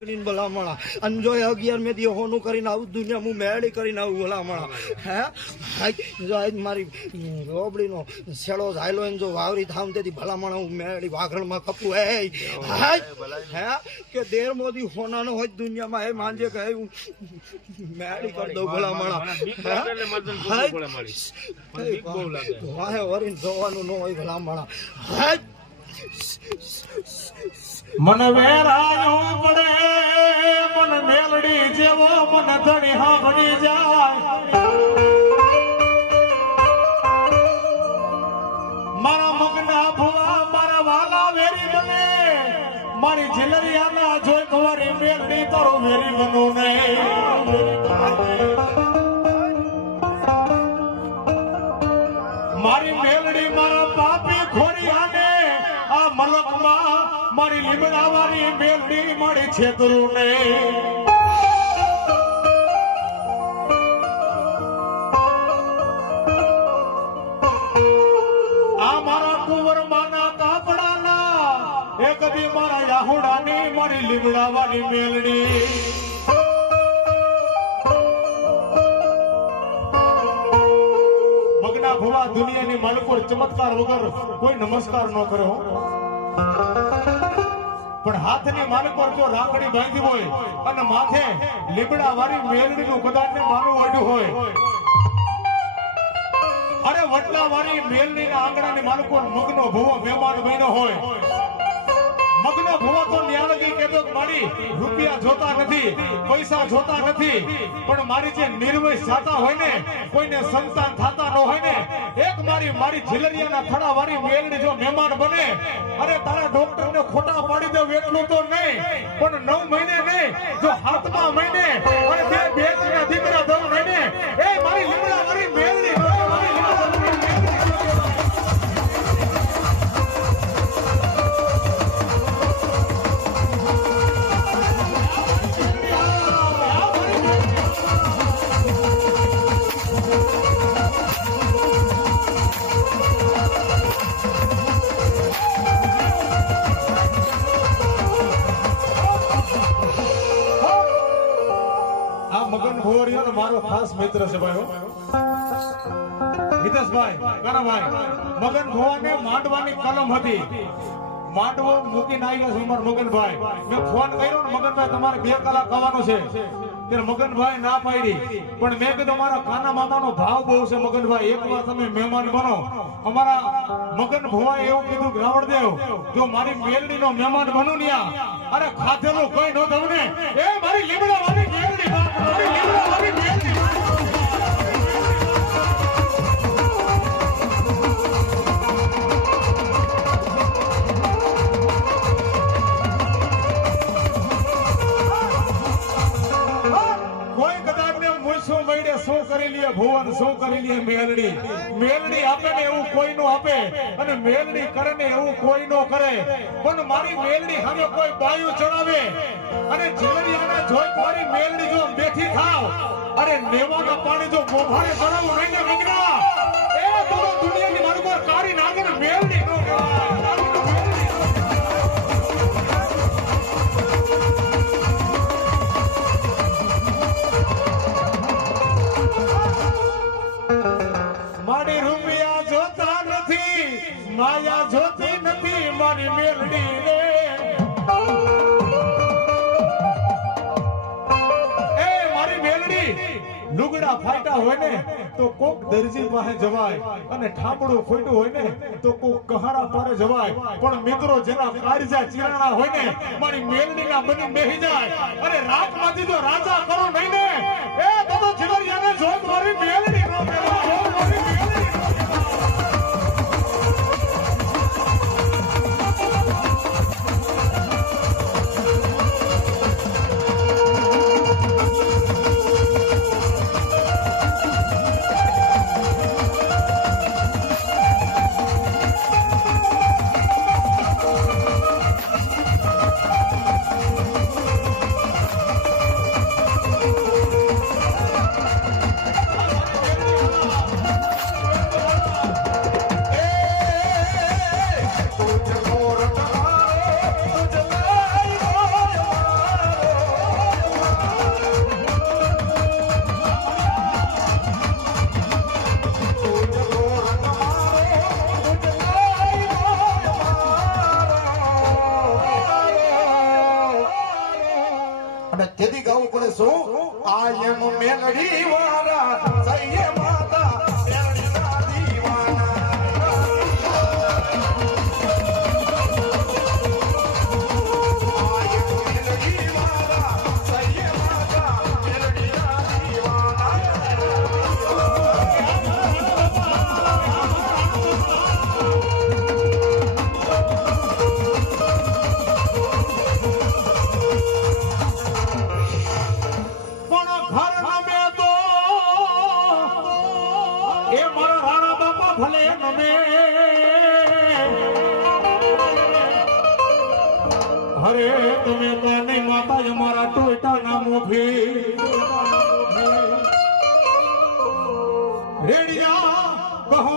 ભલામણા અંજોય 11 મે દી હોનું કરીને આવું દુનિયા હું મેળી કરીને આવું ભલામણા હે મારી રોબડીનો છેડો ઝાયલો એને જો વાવરી થામ તેથી ભલામણા હું મેળી વાઘરણમાં કપું હે કે દેર મોદી હોનાનો હોય દુનિયામાં હે માંજે કે હું મેળી કરી દઉં ભલામણા વાહે વરીને જોવાનું ન હોય ભલામણા હે मन वेरायो पड़े मन मेलड़ी जेवो मन धणी हांभड़ी जाय मारा मगना भुवा मारा वाला वेरी बने मारी झिलरिया ना जोई कवारी मेलड़ी तारो वेरी बनो ने मारी मेलड़ी मारा पापी खोरी आने आ मलक मां मारी લીમડાવાળી મેલડી મારી છેતરું ને આ મારા કુંવર માના કાપડાના એ કદી મારા યાહુડાની મારી લીમડાવાળી મેલડી મગના ભુવા દુનિયાની માલકોર ચમત્કાર વગર કોઈ નમસ્કાર ન કર્યો પણ હાથની માલકોર જો રાખડી બાંધી હોય અને માથે લીબડા વાળી મેલડીનું કદાચ ને માનું ઓઢ્યું હોય અરે વટલા વાળી મેલડીના આંગણાની માલકોર મગનો ભુવો મહેમાન બન્યો હોય મગનો ભુવો તો ન્યાલગી કહેતો મારી રૂપિયા જોતા નથી પૈસા જોતા નથી પણ મારી જે નિર્વય સાતા હોય ને કોઈને સંતાન થાતા ન હોય ને એક મારી ઝિલરિયાના થડા વાળી મેલડી જો મહેમાન બને અરે તારા ડોક્ટર ને ખોટા પાડી દે એટલું તો નહીં પણ 9 મહિને નહીં જો 7મા મહિને અને બે દીકરા દઉં નહીં એ મારી લીમડા વાળી મેલડી મારો ખાસ મિત્ર છે ભાઈઓ હિતેશભાઈ કાનાભાઈ મગન ભુવાને માંડવાની કલમ હતી માંડવો મૂકીને આવ્યા છે અમાર મગનભાઈ મેં ફોન કર્યો ને મગનભાઈ તમારે 2 કલાક આવવાનું છે ત્યારે મગનભાઈ ના પાડી પણ મેં કીધું મારા કાના મામાનો ભાવ બહુ છે મગનભાઈ એકવાર તમે મહેમાન બનો અમારા મગન ભુવાએ એવું કીધું કે રાવણદેવ જો મારી મેલડીનો મહેમાન બનું ન્યા અરે ખાધેલું કઈ ન દઉં ને એ મારી લીમડા વાળી મેલડી મારી લીમડા વાળી મેલડી શું કરી લે ભુવન શું કરી લે મેલડી આપે ને એવું કોઈ નો આપે અને મેલડી કરે ને એવું કોઈ નો કરે પણ મારી મેલડી સામે કોઈ બાયું ચડાવે અને ઝિલરિયાને જોઈ મારી મેલડી જો બેઠી થાવ અરે નેવાના પાણી જો મોભારે ચડાવું નહીં ને વિગ્રા એ તો દુનિયાની મારું કાઢી નાખે ને મેલડી નો મારી રૂપિયા જોતા નથી માયા જોતી નથી મારી મેલડી રે એ મારી મેલડી લુગડા ફાટ્યા હોય ને તો કોક દરજી પાસે જવાય અને ઠામડું ફોટ્યું હોય ને તો કોક કહાડા પારે જવાય પણ મિત્રો જેના કાળજા ચીરાણા હોય ને મારી મેલડીના બની બેહી જાય અરે રાતમાંથી જો રાજા કરો નહીં ને એ તો ઝિલરિયાને જોત મારી મેલડી નો અને તેથી ગાવું પડે શું આ એમ મેલડી વાળા સૈયે માતા મેલડીના દીવાના આ એમ મેલડી વાળા સૈયે માતા મેલડીના દીવાના પણ ઘર નમે તો એ મારા રાણા બાપા ભલે નમે હરે તમે તો નહીં માતા અમારા ટોયટા ના મોભી રેડિયા કહો